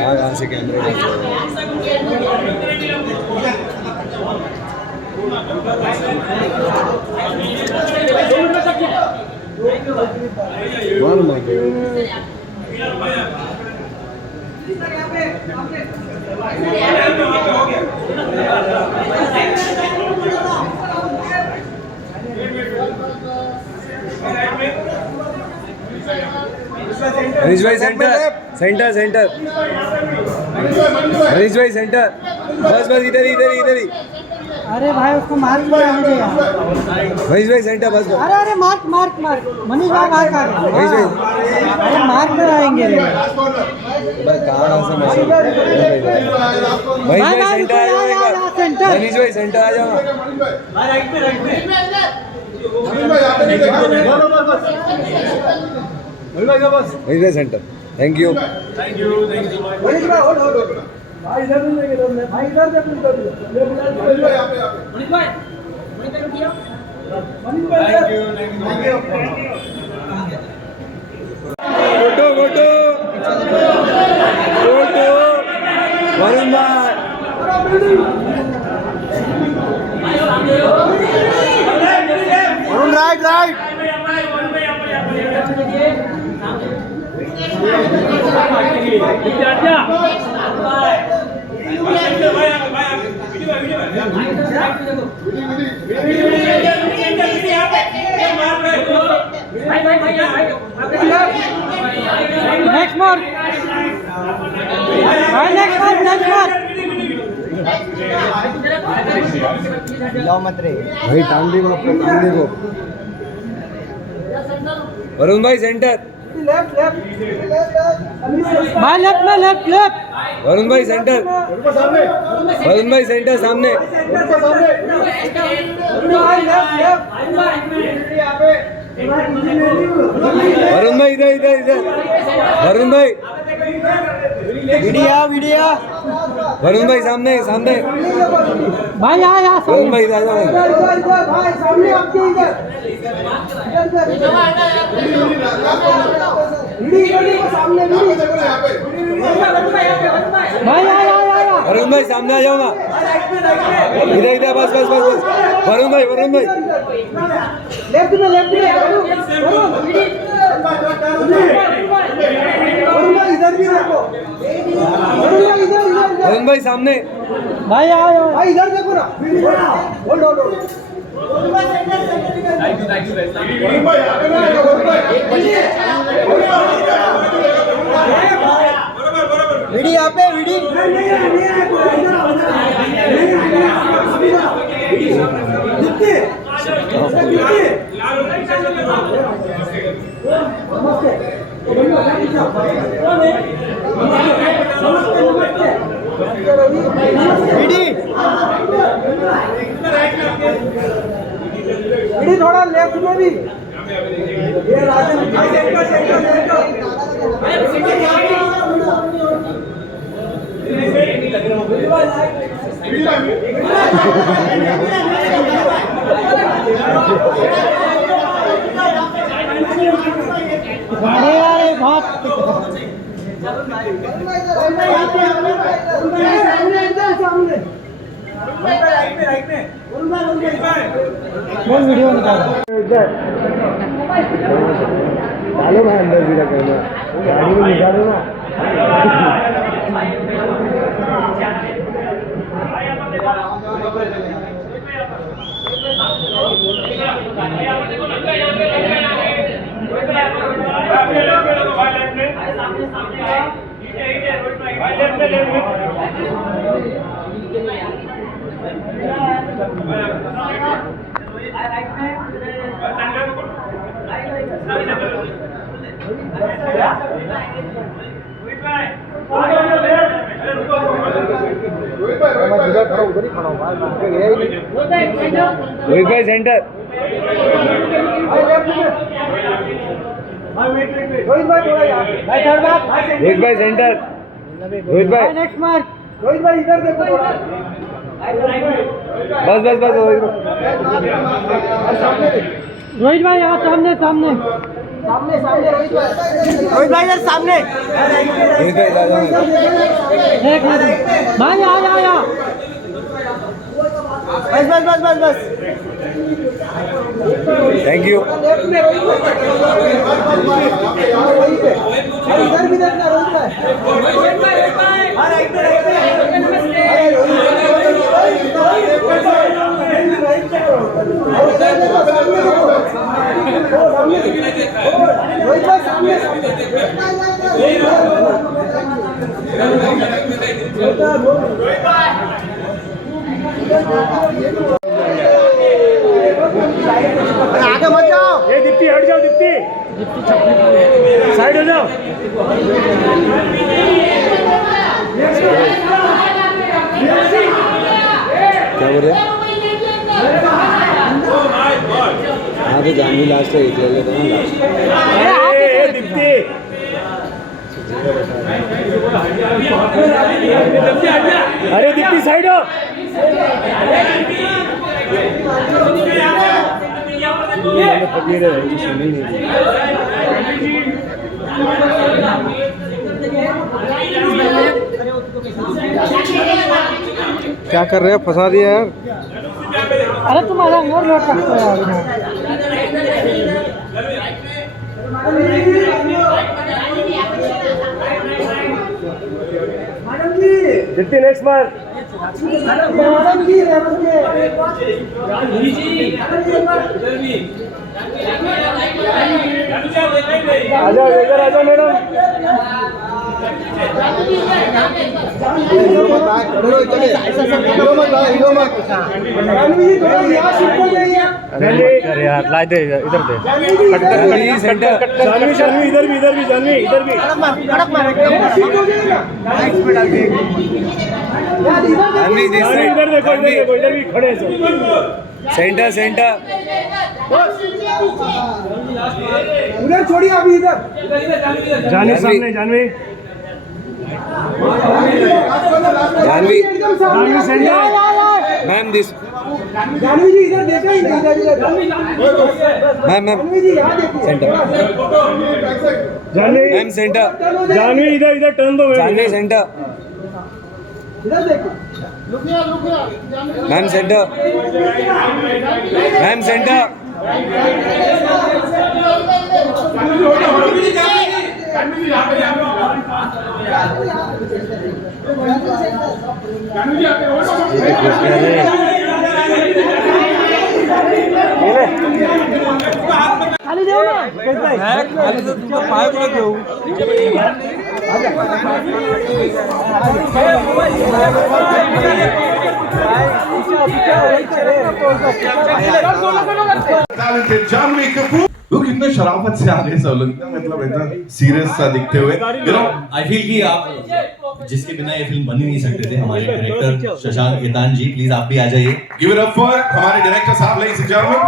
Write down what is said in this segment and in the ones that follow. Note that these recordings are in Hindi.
कहाँ से कैमरे में हरीश भाई सेंटर सेंटर सेंटर हरीश भाई सेंटर बस बस इधर इधर इधर ही। अरे भाई उसको मार्क लगाएंगे यार। हरीश भाई सेंटर बस बस। अरे अरे मार्क मार्क मार्क मनीष भाई मार्क आ रहे हरीश भाई अरे मार्क लगाएंगे रे भाई कहाँ से मैसेज हरीश भाई सेंटर आ जाओ एक बार। हरीश भाई सेंटर आ जाओ हरीश भाई सेंटर। थैंक यू भाई इधर नहीं लेके भाई इधर से मनीष भाई फोटो फोटो फोटो वरुण भाई Varun right right next mark भाई नेक्स्ट मार्क लाओ मत रे भाई टांग देखो आपको टांग देखो। वरुण भाई सेंटर लेफ्ट लेफ्ट भाई लेफ्ट में लेफ्ट लेफ्ट वरुण भाई सेंटर वरुण भाई सेंटर सामने वरुण भाई इधर इधर इधर वरुण भाई वीडियो वीडियो वरुण भाई सामने सामने भाई यहाँ वरुण भाई इधर आ जाओ। भाई सामने आपके इधर भाई वरुण भाई सामने आ जाओ ना इधर इधर बस बस बस बस वरुण भाई लेफ्ट में इधर भी देखो वरुण भाई सामने भाई भाई इधर देखो ना होल्ड होल्ड वीडियो यहाँ पे वीडियो थोड़ा लेफ्ट में भी ये राजन अरे यार बहुत कौन वीडियो निकाल डालो भाई अंदर भी करना गाड़ी में निकालो ना उधर ही खड़ा हुआ रोहित भाई सेंटर रोहित भाई थोड़ा यार भाई थर्ड बात रोहित भाई सेंटर रोहित भाई नेक्स्ट मार्क रोहित भाई इधर देखो थोड़ा बस बस बस रोहित भाई यहाँ सामने सामने सामने सामने रोहित भाई यार सामने रोहित भाई इधर आ जाओ एक मिनट भाई आ बस थैंक यू इधर भी देखना रोहित भाई सामने आगे मत जाओ। ये दीप्ति हट जाओ, दीप्ति साइड हो जाओ। क्या बोल रहे हाँ तो जानवी लास्ट है ले लेते ना लास्ट ए दीप्ति अरे दीप्ति साइड हो। क्या कर रहे हो फंसा दिया यार अरे तुम्हारा अंदर लौट सकते हो यार दीप्ति नेक्स्ट बार आ जाओ इधर आ जाओ मैडम। अरे यार ला दे इधर दे जानवी जानवी इधर भी जानवी इधर भी जानवी दिस जानवी साइड इधर देखो इधर भी खड़े हैं सब। सेंटर सेंटर उधर छोड़िए अभी इधर जानवी सामने जानवी जानवी एकदम सामने मैम दिस जानवी जी इधर देखा ही नहीं इधर मैम जानवी जी यहाँ देखिए centre Janvi ma'am centre Janvi इधर टर्न दो जानवी सेंटर इधर देखो मैम सेंटर मैम सेंटर खाली देव ना खाली तो तुमको पाय पड़ा देऊ talented Janvi Kapoor. लोग इतने शराफत से आगे सब लोग मतलब इतना सीरियस सा दिखते हुए आई फील कि आप जिसके बिना ये फिल्म बन ही नहीं सकते थे हमारे director Shashank Khaitan ji please आप भी आ जाइए गिव इट अप फॉर हमारे डायरेक्टर साहब लेडीज एंड जेंटलमैन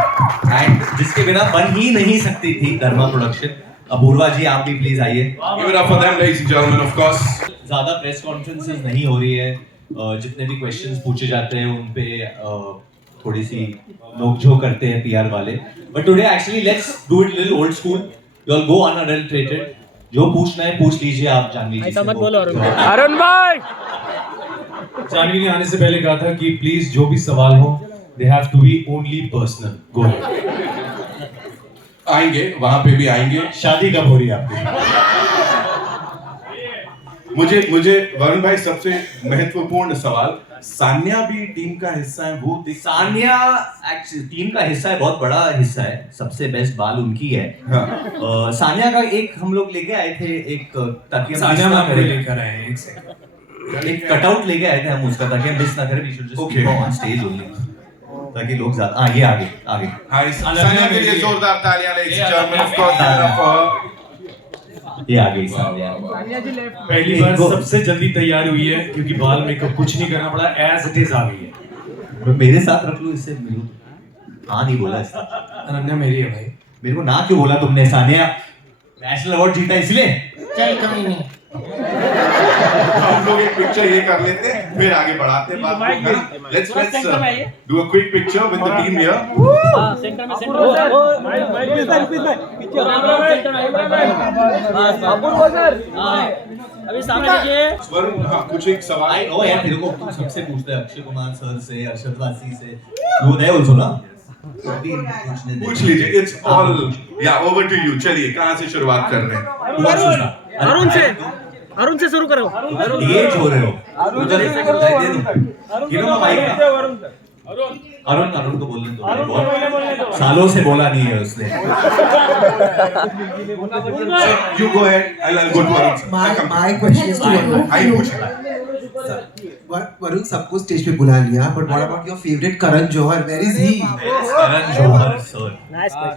एंड जिसके बिना बन ही नहीं सकती थी धर्मा प्रोडक्शन अपूर्वा जी आप भी प्लीज आइए give it up for them ladies and gentleman of course ज्यादा प्रेस कॉन्फ्रेंसेस नहीं हो रही है जितने भी क्वेश्चंस पूछे जाते हैं उन पे थोड़ी सी नोकझोंक करते हैं पीआर वाले but today actually let's do it little old school you all go unadulterated जो पूछना है पूछ लीजिए आप जानवी जी से अरुण भाई जानवी ने आने से पहले कहा था कि प्लीज जो भी सवाल हो they have to be only personal go आएंगे वहां पे भी आएंगे शादी कब हो रही है आपकी मुझे वरुण भाई सबसे महत्वपूर्ण सवाल सान्या भी टीम का हिस्सा है वो सान्या एक्चुअली टीम का हिस्सा है बहुत बड़ा हिस्सा है सबसे बेस्ट बाल उनकी है हाँ। सान्या का एक हम लोग लेके आए थे एक ताकि हम सान्या miss ना मैम करें। लेकर आए हैं एक सेकंड एक कटआउट लेके आए थे हम उसका ताकि हम मिस ना करें we should just Okay. Keep on stage only ताकि लोग ज्यादा हाँ ये आगे आगे हाय सान्या के लिए जोरदार तालियां ladies and gentleman of course give it up for ये आगे सान्या पहली बार सबसे जल्दी तैयार हुई है क्योंकि बाल मेकअप कुछ नहीं करना पड़ा एज इट इज आ गई है मेरे साथ रख लो इससे मिलो हाँ नहीं बोला इसका अनन्या मेरी है भाई मेरे को ना क्यों बोला तुमने सान्या नेशनल अवार्ड जीता इसलिए हम लोग एक पिक्चर ये कर लेते हैं फिर आगे बढ़ाते हैं बात को। Let's do a quick picture with the team here. Centre में अभी सामने देखिए। वरुण, हाँ, कुछ एक सवाल। आई नो यार, तेरे को तुम सबसे पूछते हैं, अक्षय कुमार सर से, अरशद वासी से, वो दे also ना, पूछ लीजिए। It's all, yeah, over to you. चलिए, कहाँ से शुरुआत कर रहे हैं? अरुण से शुरू करो। ये हो रहे हो उधर एक सेकंड दे दो, गिनो ना माइक। अरुण को बोलने दो, बहुत सालों से बोला नहीं है उसने। You go ahead. I'll go to Arun. My question is to Varun. I पूछा। वरुण सबको स्टेज पे बुला लिया, but what about your favorite Karan Johar? Where is he? Karan Johar sir,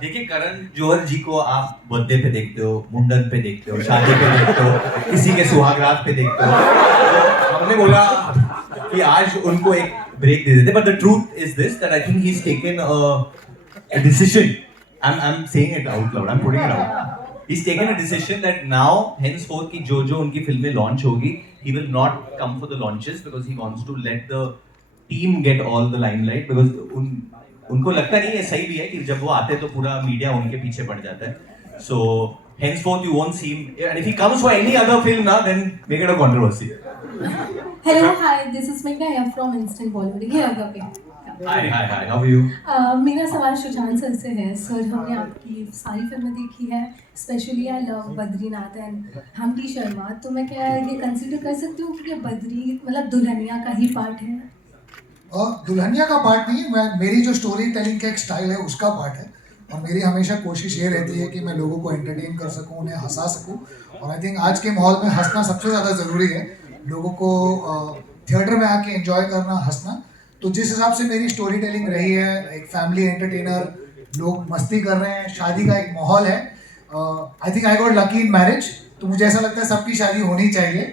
देखिए करण जौहर जी को आप बर्थडे पे देखते हो, मुंडन पे देखते हो, शादी पे देखते हो, किसी के सुहागरात पे देखते हो। तो हमने बोला कि आज उनको एक ब्रेक दे देते, but the truth is this, that I think he's taken a decision. I'm saying it out loud. I'm putting it out. He's taken a decision that now, henceforth, कि जो उनकी फिल्में लॉन्च होगी, he will not come for the launches because he wants to let the team get all the limelight, because उनको लगता नहीं है, सही भी है कि जब वो आते तो पूरा मीडिया उनके पीछे पड़ जाता है। So henceforth you won't see him, and if he comes for any other film now, then make it a controversy. Hello, hi, this is Meghna. I am from Instant Bollywood. Here are the Hi, how are you? मेरा सवाल सुशांत सर से है। सर, हमने आपकी सारी फिल्में देखी है, specially I love Badrinath and हमटी Sharma. तो मैं क्या ये कंसिडर कर सकती हूँ कि ये बद्री मतलब दुल्हनिया का ही पार्ट है? और दुल्हनिया का पार्ट नहीं, मेरी जो स्टोरी टेलिंग का एक स्टाइल है उसका पार्ट है। और मेरी हमेशा कोशिश ये रहती है कि मैं लोगों को एंटरटेन कर सकूं, उन्हें हंसा सकूं। और आई थिंक आज के माहौल में हंसना सबसे ज़्यादा ज़रूरी है, लोगों को थिएटर में आके एंजॉय करना, हंसना। तो जिस हिसाब से मेरी स्टोरी टेलिंग रही है, एक फैमिली एंटरटेनर, लोग मस्ती कर रहे हैं, शादी का एक माहौल है। I think I got lucky in marriage. तो मुझे ऐसा लगता है सबकी शादी होनी चाहिए,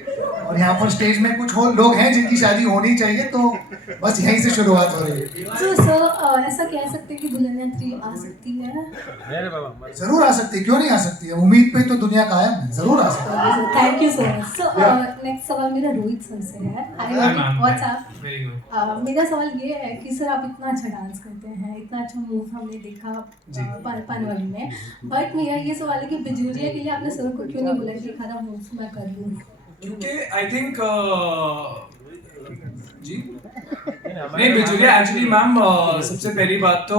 और यहाँ पर स्टेज में कुछ लोग हैं जिनकी शादी होनी चाहिए, तो बस यहीं से शुरुआत हो रही है। तो सर ऐसा कह सकते हैं कि दुल्हनिया 3 आ सकती है? जरूर आ सकती है, क्यों नहीं आ सकती है? उम्मीद पे तो दुनिया कायम है, जरूर आ सकती है। Thank you so much. So next सवाल मेरा रोहित सर से है। व्हाट्सएप मेरा सवाल ये है कि सर आप इतना अच्छा डांस करते हैं, इतना अच्छा मूव हमने देखा पनवाली में, बट मेरा ये सवाल है कि बिजूरिया के लिए आपने सर को क्यों नहीं बोला कि एक आधा मूव मैं कर लूँ? क्योंकि आई थिंक जी नहीं बिजुलिया एक्चुअली मैम, सबसे पहली बात तो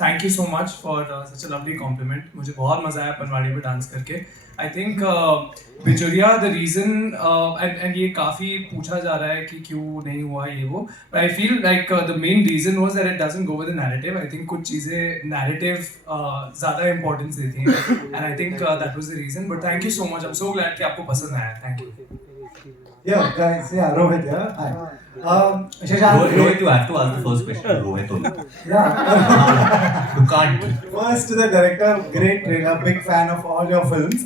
thank you so much for such a lovely compliment. मुझे बहुत मज़ा आया पनवाड़ी में डांस करके। I think Bijuliya the reason and ये काफ़ी पूछा जा रहा है कि क्यों नहीं हुआ ये वो, but I feel like the main reason was that it doesn't go with the narrative. I think कुछ चीज़ें नैरेटिव ज़्यादा इंपॉर्टेंस देती हैं, and I think that was the reason. But thank you so much, I am so glad कि आपको पसंद आया। Thank you. Yeah, guys, yeah, Rohit, yeah. Hi. Shashank, Rohit, you have to ask the first question. Rohit only. Yeah. You can't. First to the director, great trailer, big fan of all your films.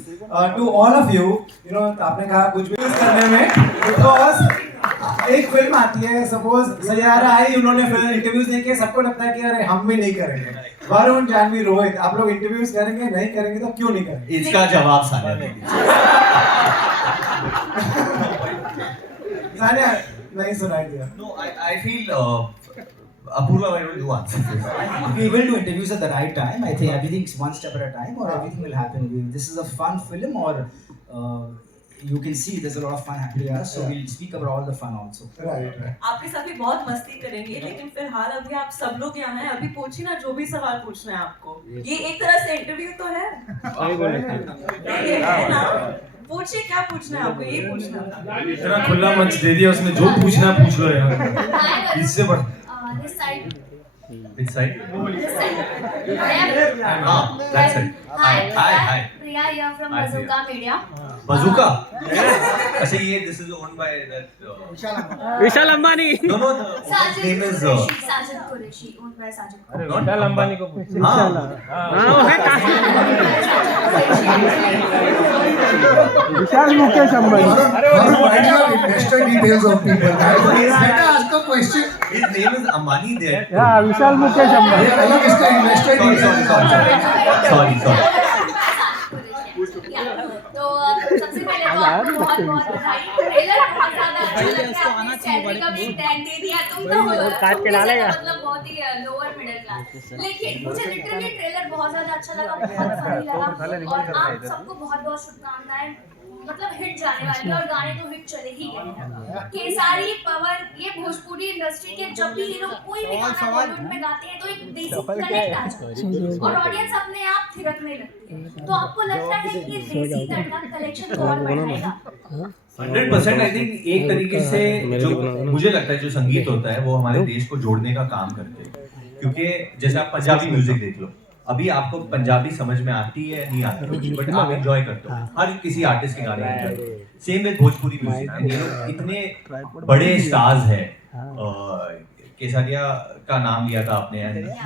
To all of you, you know, आपने कहा कुछ भी करने में, because एक फिल्म आती है, सपोज सैयारा आई, उन्होंने फिर इंटरव्यूज नहीं किए, सबको लगता है कि यार हम भी नहीं करेंगे। वरुण, जानवी, रोहित, आप लोग इंटरव्यूज करेंगे, नहीं करेंगे तो क्यों नहीं करेंगे? इसका जवाब सानिया सानिया नहीं सुनाई दिया। No, I feel Apurva, why don't you answer? We will do interviews at the right time. I think everything's one step at a time, or everything will happen. This is a fun film, or you can see there's a lot of fun happening here, so we'll speak about all the fun also. Right. आपके साथ भी बहुत मस्ती करेंगे, लेकिन फिलहाल अभी आप सब लोग यहाँ हैं, अभी पूछिए ना जो भी सवाल पूछना है आपको। ये एक तरह से इंटरव्यू तो है। पूछिए क्या पूछना है आपको, ये पूछना। इतना खुला मंच दे दिया उसने, जो पूछना है पूछ लो यार। इससे बढ़ This side. Which side? This side. That side. Hi. Priya here from Bazooka Media. Bazooka? अच्छा ये this is owned by that Vishal Ambani. No, his name is Sajid Qureshi, owned by Sajid Qureshi. विशाल अंबानी को विशाल Mukesh Ambani. Why do you have invested details of people? Let me ask a question. His name is Ambani there. हाँ, विशाल मुकेश अंबानी। ये अलग इसका invested details. Sorry. तो सबसे पहले तो आपको बहुत बहुत बधाई। ट्रेलर बहुत ज्यादा अच्छा लगा, आपने सैलरी का भी टैग दे दिया। तुम तो मतलब बहुत ही लोअर मिडिल क्लास, लेकिन मुझे लिटरली ट्रेलर बहुत ज्यादा अच्छा लगा, बहुत फनी लगा। और आप सबको बहुत बहुत शुभकामनाएं, मतलब हिट जाने वाली है और गाने तो हिट चले ही गए। केसारी पवन, ये भोजपुरी इंडस्ट्री के जब भी ये लोग कोई भी गाना बॉलीवुड में गाते हैं तो एक देसी कनेक्ट आ जाता है और ऑडियंस अपने आप थिरकने लगती है। तो आपको लगता है कि ये देसी तड़का कलेक्शन को और बढ़ाएगा? 100% आई थिंक एक तरीके से जो मुझे लगता है जो संगीत होता है वो हमारे देश को जोड़ने का काम करते हैं, क्योंकि जैसे आप पंजाबी म्यूजिक देख लो, अभी आपको पंजाबी समझ में आती है नहीं आती, बट आप एंजॉय करते हो, हर किसी आर्टिस्ट के गाने enjoy. Same with Bhojpuri music, ये लोग इतने बड़े स्टार्स हैं। केसरिया का नाम लिया था आपने,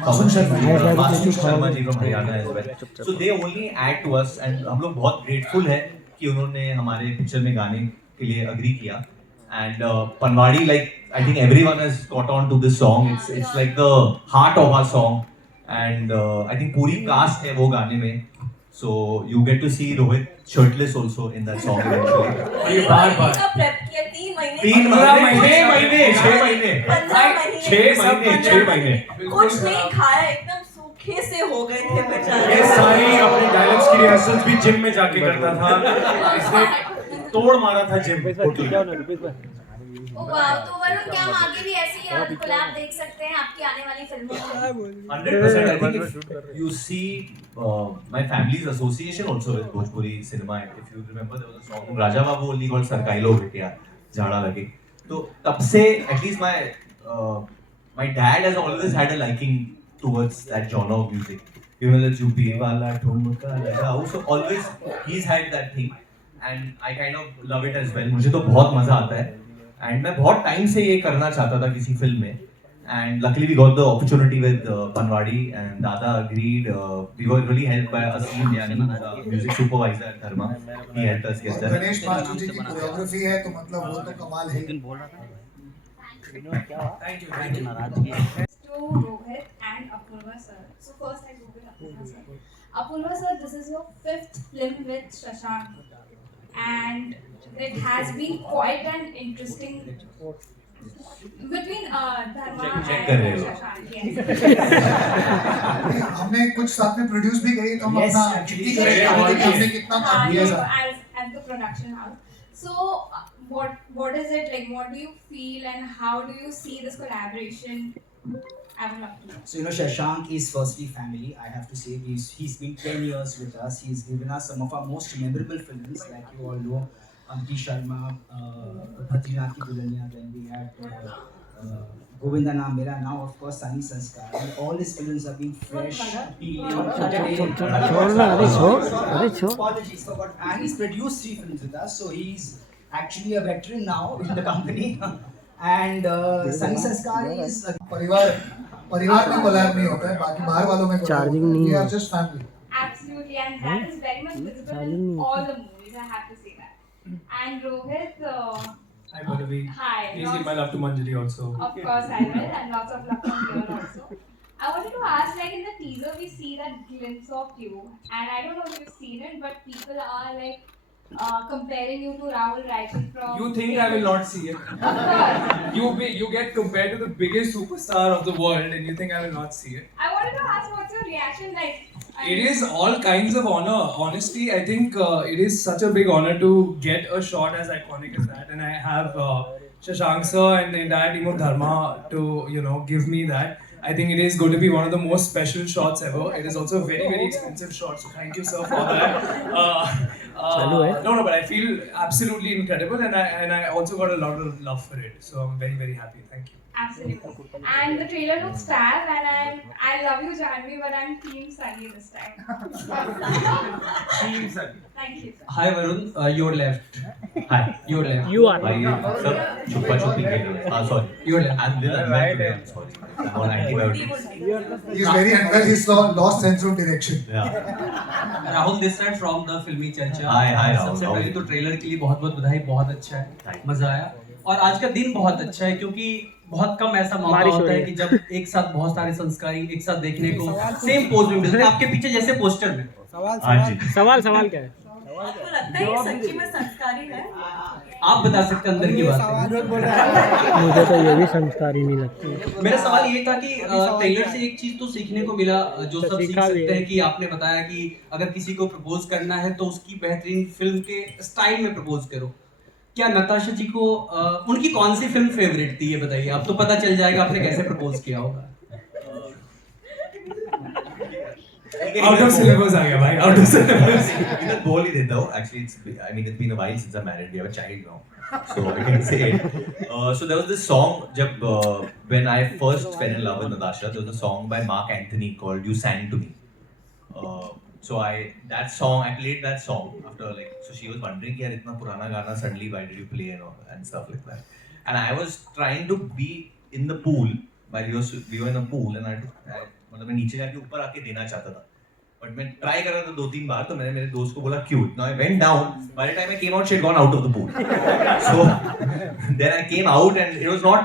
Masoom Sharma ji from Haryana as well, so they only add to us and हम लोग बहुत ग्रेटफुल है कि उन्होंने हमारे पिक्चर में गाने के लिए अग्री किया। And Panwadi, like I think everyone has caught on to this song, it's like the heart of our song and I think पूरी कास्ट है वो गाने में, so you get to see Rohit shirtless also in that song eventually. ये बार प्रेप किया 6 महीने कुछ नहीं खाया, एकदम सूखे से हो गए थे बेचारे। ये सारी अपने डायलॉग्स की रिहर्सल्स भी जिम में जाके करता था, इसने तोड़ मारा था जिम। ओ वाव, तो वरुण क्या हम आगे भी ऐसी कोलैब देख सकते हैं आपकी आने वाली फिल्मों में? 100% I think if you see my family's association also with Bhojpuri cinema, if you remember there was a song Raja Babu only called Sarkailo Betiya Jhada Lage, तो तब से at least my dad has always had a liking towards that genre of music, even the Jupi wala thumka lagao, so always he's had that thing and I kind of love it as well। मुझे तो बहुत मजा आता है एंड मैं बहुत टाइम से ये करना चाहता था किसी फिल्म में, and luckily we got the opportunity with Panwadi and Dada agreed, we were really helped by Aseem यानी music supervisor Dharma, he helped us get that. Ganesh master ji की कोरियोग्राफी है तो मतलब वो तो कमाल है। Thank you. To Rohit and Apurva sir. So first I go with Apurva sir. Apurva sir, this is your 5th film with Shashank, and it has been quite an interesting between Dharma and Shashank. Yes. हमने कुछ साथ में प्रोड्यूस भी करी, तो हम अपना हमने कितना काम किया as the production house. So what is it like? What do you feel and how do you see this collaboration? I would love to know. So Shashank is firstly family. I have to say he's been 10 years with us. He's given us some of our most memorable films, like you all know, Amti Sharma, Bhatrinath Ki Dulhania, then we had Govinda Naam Mera, now of course Sunny Sanskar, and all his films have been fresh, appealing, apologies for what, and he's produced 3 films with us, so he's actually a veteran now in the company. And Sunny Sanskar is परिवार में कोलैब नहीं होता है, बाकी बाहर वालों में चार्जिंग नहीं है, just family. Absolutely, and that is very much visible in all the movies, I have to say that. And Rohit, hi Madhavi. Hi. Please give my love to Manjari also. Of course I will, and lots of love from here also. I wanted to ask, like in the teaser we see that glimpse of you, and I don't know if you've seen it, but people are like comparing you to Rahul Raikal from... You think I will not see it? Of course. You get compared to the biggest superstar of the world and you think I will not see it? I wanted to ask, what's your reaction like? It is all kinds of honor. Honestly, I think it is such a big honor to get a shot as iconic as that, and I have Shashank sir and the entire team of Dharma to give me that. I think it is going to be one of the most special shots ever. It is also a very, very expensive shot, so thank you, sir, for that. No, but I feel absolutely incredible, and I also got a lot of love for it. So I'm very, very happy. Thank you. Absolutely. And the trailer looks fab, and I love you, Janvi, but I'm Team Sunny this time. Team Sunny. Thank you, sir. Hi Varun, your left. Hi. Your left. You are. Sir, chuppa chuppi ke liye. Sorry. Your left. I'm right. I'm sorry. I'm on antibiotics. He's very unwell. He's lost sense of direction. Yeah. Rahul this side from the फिल्मी चर्चा। हाय राहुल। सबसे पहले तो ट्रेलर के लिए बहुत बहुत बधाई, बहुत अच्छा है, मजा आया। और आज का दिन बहुत अच्छा है क्योंकि बहुत कम ऐसा मौका होता है कि जब एक साथ बहुत सारे संस्कारी एक साथ देखने को सेम पोज में मिलते हैं, आपके पीछे जैसे पोस्टर में। सवाल क्या है? आपको लगता है ये सच्ची में संस्कारी है? आप बता सकते हैं अंदर की बात। मुझे तो ये भी संस्कारी नहीं लगती। मेरा सवाल ये था कि ट्रेलर से एक चीज तो सीखने को मिला जो सब सीख सकते हैं, कि आपने बताया कि अगर किसी को प्रपोज करना है तो उसकी बेहतरीन फिल्म के स्टाइल में प्रपोज करो। क्या नताशा जी को उनकी कौन सी फिल्म फेवरेट थी, ये बताइए। अब तो पता चल जाएगा आपने कैसे प्रपोज किया होगा। आउट ऑफ सिलेबस आ गया भाई, आउट ऑफ सिलेबस। इधर बोल ही देता हूँ। Actually, I mean, it's been a while since I'm married. We have a child now, so I can say it. So there was this song, जब when I first fell in love with Natasha, there was a song by Mark Anthony called "You Sang to Me." So I played that song after, like, so she was wondering कि यार इतना पुराना गाना suddenly why did you play and stuff like that. And I was trying to be in the pool while we were in the pool, and I मतलब मैं नीचे जाके ऊपर आके देना चाहता था, बट मैं ट्राई कर रहा था 2-3 बार, तो मैंने मेरे दोस्त को बोला cute. Now I went down, by the time I came out she had gone out of the pool. So then I came out and it was not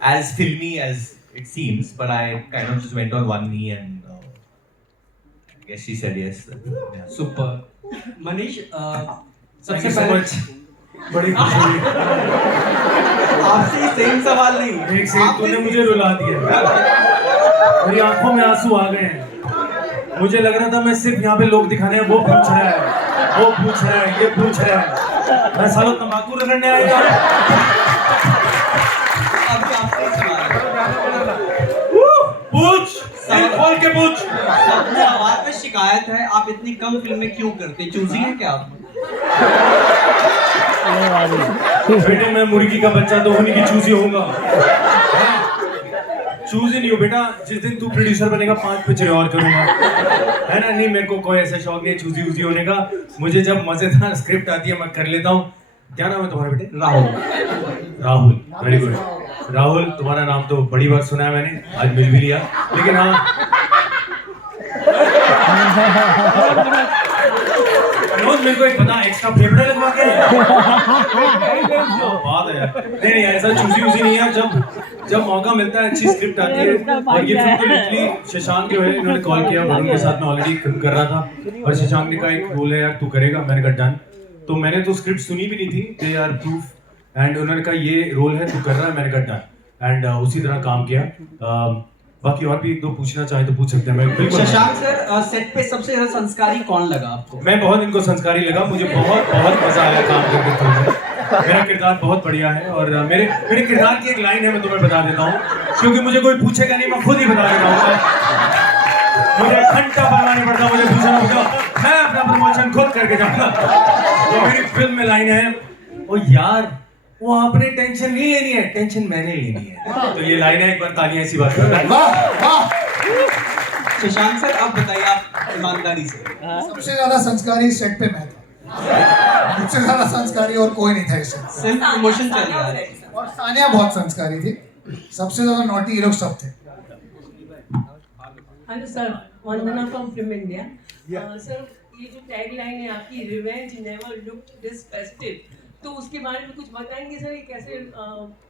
as filmy as it seems, but I kind of just went on one knee and I guess she said yes. Yeah. Super. Manish, सबसे पहले बड़ी खुशी हुई आपसे सेम सवाल नहीं, एक सेकंड तूने मुझे रुला दिया, मेरी आंखों में आंसू आ गए हैं. मुझे लग रहा था मैं सिर्फ यहाँ पे लोग दिखाने हैं, वो पूछ रहा है, वो पूछ रहा है, ये पूछ रहा है, मैं सालों तंबाकू रगड़ने आया था. पूछ, दिल खोल के पूछ. अपने आवाज में शिकायत है, आप इतनी कम फिल्में क्यों करते? चूजी है क्या आप? बेटे मैं मुर्गी का बच्चा तो उन्हीं की चूजी होऊंगा. चूजी नहीं हो बेटा, जिस दिन तू प्रोड्यूसर बनेगा 5 पिक्चरें और करूंगा, है ना. नहीं, मेरे को कोई ऐसा शौक नहीं है चूजी उजी होने का. मुझे जब मजेदार स्क्रिप्ट आती है मैं कर लेता हूँ. क्या नाम है तुम्हारा बेटे? राहुल. Rahul, very good. राहुल, तुम्हारा नाम तो बड़ी बार सुना है मैंने, आज मिल भी लिया. लेकिन हाँ, मेरे को एक बता, एक्स्ट्रा फेफड़े लगवा के बात है यार. नहीं, ऐसा चूजी उजी नहीं है. जब मौका मिलता है, अच्छी स्क्रिप्ट आती है. और ये फिल्म तो लिटरली शशांक जो है, इन्होंने कॉल किया, वरुण के साथ मैं ऑलरेडी फिल्म कर रहा था, और शशांक ने कहा एक रोल है यार तू करेगा. मैंने कहा डन. तो मैंने तो स्क्रिप्ट सुनी भी नहीं थी, दे आर प्रूफ, एंड उन्होंने कहा ये रोल है तू कर रहा है. मैंने कहा डन, एंड उसी तरह काम किया. बाकी और भी एक दो पूछना चाहे तो पूछ सकते हैं. मैं बिल्कुल. शशांक सर, सेट पे सबसे ज्यादा संस्कारी कौन लगा आपको? मैं बहुत इनको संस्कारी लगा. मुझे बहुत मजा आया काम करके फिल्म में. मेरा किरदार बहुत बढ़िया है, और मेरे किरदार की एक लाइन है, मैं तुम्हें बता देता हूँ, क्योंकि मुझे कोई पूछेगा नहीं, मैं खुद ही बता देता हूँ. मुझे घंटा बनवाने पड़ता, मुझे पूछना पड़ता, मैं अपना प्रमोशन खुद करके जाऊंगा. तो मेरी फिल्म में लाइन है, ओ यार वो आपने टेंशन नहीं लेनी है, टेंशन मैंने लेनी है. तो ये लाइन है. एक बार तालियां ऐसी बात कर रहा है. शशांक सर, आप बताइए, आप ईमानदारी से. सबसे ज्यादा संस्कारी सेट पे मैं था. सबसे ज्यादा संस्कारी और कोई नहीं था इस सेट. सिर्फ प्रमोशन चल रहा है. और सानिया बहुत संस्कारी थी. सबसे ज्यादा नॉटी ये लोग सब थे. Hello sir, Vandana from film India. Sir, ये जो टैग लाइन है आपकी, revenge never looked this festive, तो उसके बारे में कुछ बताएंगे सर? ये कैसे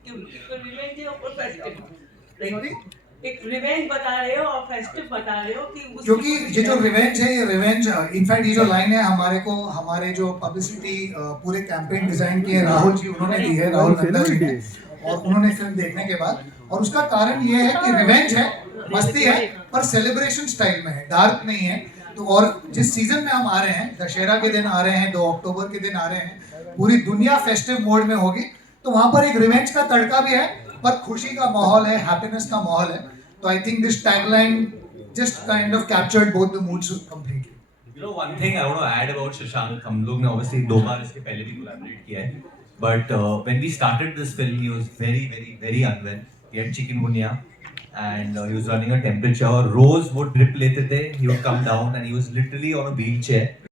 रिवेंज है और फेस्टिव, एक रिवेंज बता रहे हो और फेस्टिव बता रहे हो कि क्योंकि ये जो रिवेंज है, ये रिवेंज इनफैक्ट ये जो लाइन है हमारे जो पब्लिसिटी पूरे कैंपेन डिजाइन किए राहुल जी उन्होंने दी है, राहुल नंदा जी ने, और उन्होंने फिल्म देखने के बाद. और उसका कारण ये है कि रिवेंज है, मस्ती है, पर सेलिब्रेशन स्टाइल में है, डार्क नहीं है. तो और जिस सीजन में हम आ रहे हैं, दशहरा के दिन आ रहे हैं, 2 अक्टूबर के दिन आ रहे हैं, पूरी दुनिया फेस्टिव मोड में होगी, तो वहां पर एक रिवेंज का तड़का भी है, पर खुशी का माहौल है, हैप्पीनेस का माहौल है. तो I think this tagline just kind of captured both the moods completely. You know, one thing I want to add about Shashank, हम लोग ने obviously 2 बार इसके पहले भी collaborate किया है, but when we started this film, he was very unwell. He had chikungunya and he was running a temperature. रोज वो drip लेते थे, he would come down and he was literally on a wheelchair.